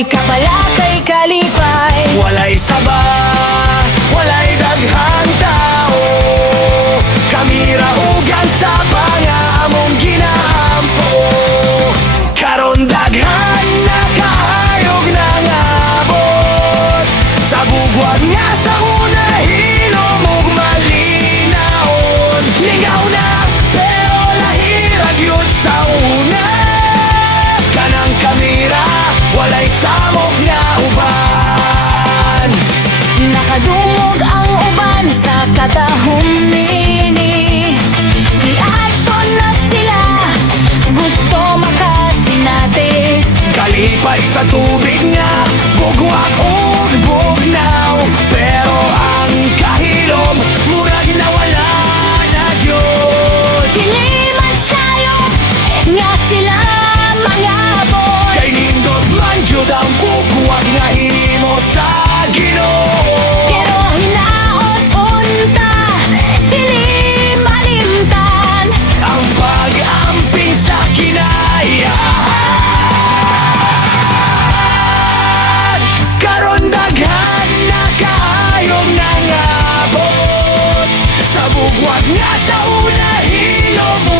Walay kapalakay kalipay, walay saba, walay daghang tao. Kami raugan sa pangamong ginaampo. Karon daghan na kaayog nangabot sa bugwag nga sa una hilom ug malinaon. Lingaw na pero lahirag yun sa una. Kanang kamera walay samok nga uban. nakadungog ang uban sa katahom nini. Niadto na sila, gusto makasinati. Kalipay sa tubig nga bugwag ug bugnaw. Pero ang kahilom murag nawala na gyud. Dili man sayo nga sila mga boy. Kay nindot man jud ang bugwag nga hinimo sa Ginoo. Pero hinaot unta, dili malimtan. Ang pag-amping sa kinayahan. Karon daghan na kaayong nangabot sa bugwag nga sa una hilom